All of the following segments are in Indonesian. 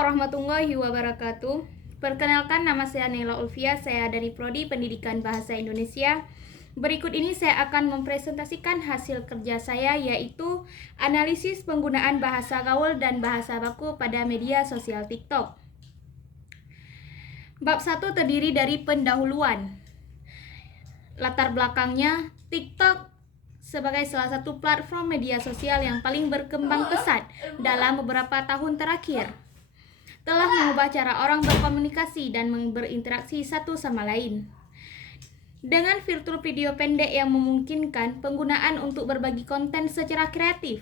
warahmatullahi wabarakatuh. Perkenalkan, nama saya Nela Ulfia, saya dari Prodi Pendidikan Bahasa Indonesia. Berikut ini saya akan mempresentasikan hasil kerja saya, yaitu analisis penggunaan bahasa gaul dan bahasa baku pada media sosial TikTok. Bab 1 terdiri dari pendahuluan. Latar belakangnya, TikTok sebagai salah satu platform media sosial yang paling berkembang pesat dalam beberapa tahun terakhir, telah mengubah cara orang berkomunikasi dan berinteraksi satu sama lain. Dengan fitur video pendek yang memungkinkan penggunaan untuk berbagi konten secara kreatif,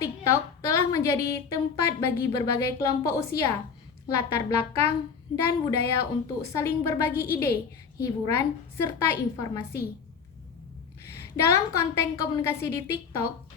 TikTok telah menjadi tempat bagi berbagai kelompok usia, latar belakang, dan budaya untuk saling berbagi ide, hiburan, serta informasi. Dalam konten komunikasi di TikTok,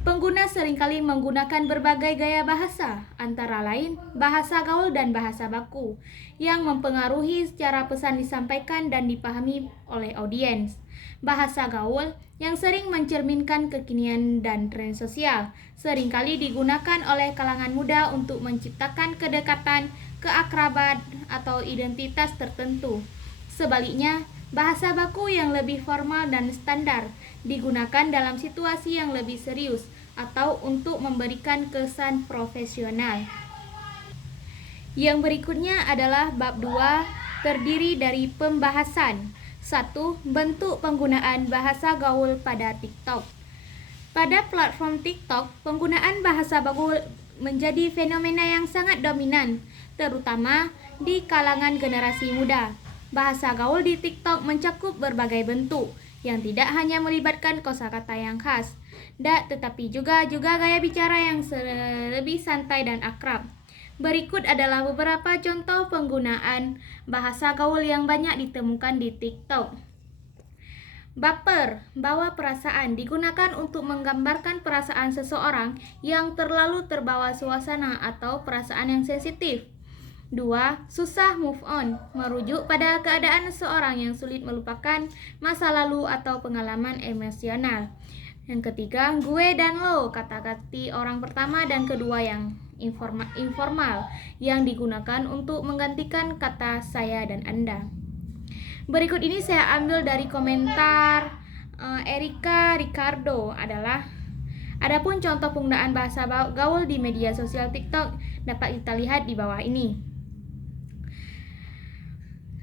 pengguna seringkali menggunakan berbagai gaya bahasa, antara lain bahasa gaul dan bahasa baku, yang mempengaruhi cara pesan disampaikan dan dipahami oleh audiens. Bahasa gaul yang sering mencerminkan kekinian dan tren sosial, seringkali digunakan oleh kalangan muda untuk menciptakan kedekatan, keakraban, atau identitas tertentu. Sebaliknya, bahasa baku yang lebih formal dan standar digunakan dalam situasi yang lebih serius atau untuk memberikan kesan profesional. Yang berikutnya adalah bab 2, terdiri dari pembahasan. 1. Bentuk penggunaan bahasa gaul pada TikTok. Pada platform TikTok, penggunaan bahasa baku menjadi fenomena yang sangat dominan, terutama di kalangan generasi muda. Bahasa gaul di TikTok mencakup berbagai bentuk, yang tidak hanya melibatkan kosakata yang khas, tetapi juga gaya bicara yang lebih santai dan akrab. Berikut adalah beberapa contoh penggunaan bahasa gaul yang banyak ditemukan di TikTok. Baper, bawa perasaan, digunakan untuk menggambarkan perasaan seseorang yang terlalu terbawa suasana atau perasaan yang sensitif. 2. Susah move on, merujuk pada keadaan seseorang yang sulit melupakan masa lalu atau pengalaman emosional. Yang ketiga, gue dan lo, kata-kata orang pertama dan kedua yang informal yang digunakan untuk menggantikan kata saya dan Anda. Berikut ini saya ambil dari komentar Erika Ricardo adapun contoh penggunaan bahasa gaul di media sosial TikTok dapat kita lihat di bawah ini.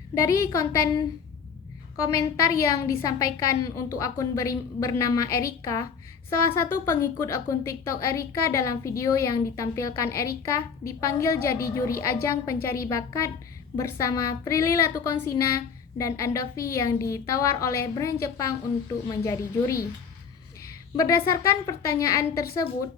Dari konten komentar yang disampaikan untuk akun bernama Erika, salah satu pengikut akun TikTok Erika, dalam video yang ditampilkan Erika dipanggil jadi juri ajang pencari bakat bersama Prilly Latukonsina dan Andovi yang ditawar oleh brand Jepang untuk menjadi juri. Berdasarkan pertanyaan tersebut,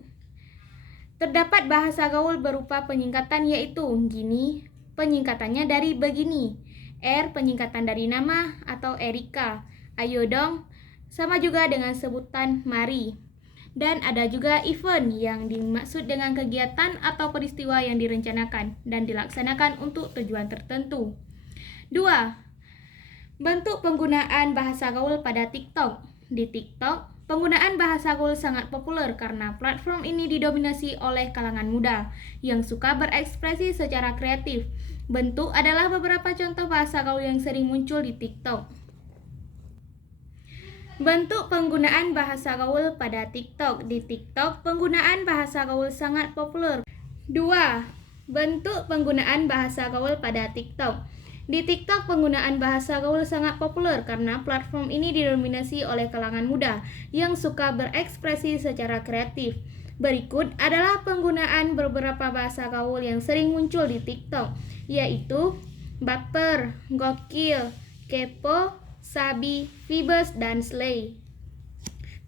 terdapat bahasa gaul berupa penyingkatan, yaitu gini, penyingkatannya dari begini, R penyingkatan dari nama atau Erika, ayo dong, sama juga dengan sebutan mari. Dan ada juga event yang dimaksud dengan kegiatan atau peristiwa yang direncanakan dan dilaksanakan untuk tujuan tertentu. 2. Bentuk penggunaan bahasa gaul pada TikTok. Di TikTok, penggunaan bahasa gaul sangat populer karena platform ini didominasi oleh kalangan muda yang suka berekspresi secara kreatif. Bentuk adalah beberapa contoh bahasa gaul yang sering muncul di TikTok. Bentuk penggunaan bahasa gaul pada TikTok. Di TikTok, penggunaan bahasa gaul sangat populer. 2. Bentuk penggunaan bahasa gaul pada TikTok. Di TikTok, penggunaan bahasa gaul sangat populer karena platform ini didominasi oleh kalangan muda yang suka berekspresi secara kreatif. Berikut adalah penggunaan beberapa bahasa gaul yang sering muncul di TikTok, yaitu baper, gokil, kepo, sabi, vibes, dan slay.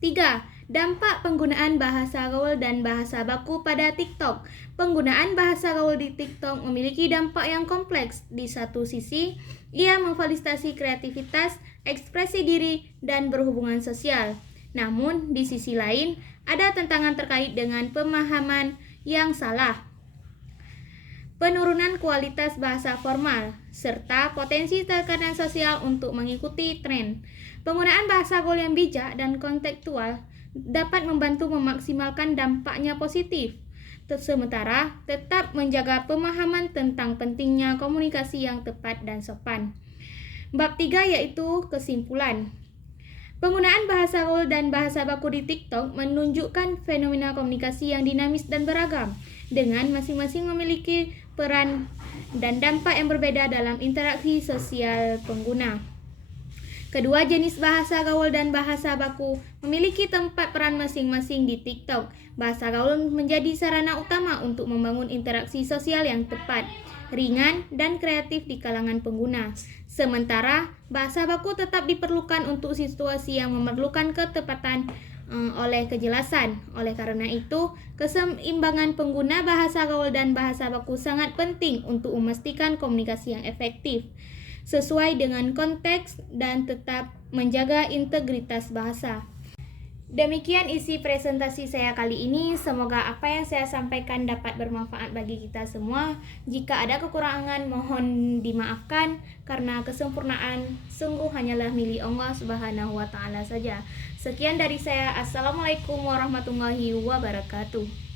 3. Dampak penggunaan bahasa gaul dan bahasa baku pada TikTok. Penggunaan bahasa gaul di TikTok memiliki dampak yang kompleks. Di satu sisi, ia memfasilitasi kreativitas, ekspresi diri, dan berhubungan sosial. Namun, di sisi lain, ada tantangan terkait dengan pemahaman yang salah, penurunan kualitas bahasa formal, serta potensi tekanan sosial untuk mengikuti tren. Penggunaan bahasa gaul yang bijak dan kontekstual dapat membantu memaksimalkan dampaknya positif, Sementara tetap menjaga pemahaman tentang pentingnya komunikasi yang tepat dan sopan. Bab 3 yaitu kesimpulan. Penggunaan bahasa gaul dan bahasa baku di TikTok menunjukkan fenomena komunikasi yang dinamis dan beragam, dengan masing-masing memiliki peran dan dampak yang berbeda dalam interaksi sosial pengguna. Kedua jenis bahasa gaul dan bahasa baku memiliki tempat peran masing-masing di TikTok. Bahasa gaul menjadi sarana utama untuk membangun interaksi sosial yang tepat, ringan, dan kreatif di kalangan pengguna. Sementara, bahasa baku tetap diperlukan untuk situasi yang memerlukan ketepatan oleh kejelasan. Oleh karena itu, keseimbangan pengguna bahasa gaul dan bahasa baku sangat penting untuk memastikan komunikasi yang efektif, sesuai dengan konteks dan tetap menjaga integritas bahasa. Demikian isi presentasi saya kali ini. Semoga apa yang saya sampaikan dapat bermanfaat bagi kita semua. Jika ada kekurangan, mohon dimaafkan, karena kesempurnaan sungguh hanyalah milik Allah Subhanahu wa Ta'ala saja. Sekian dari saya. Assalamualaikum warahmatullahi wabarakatuh.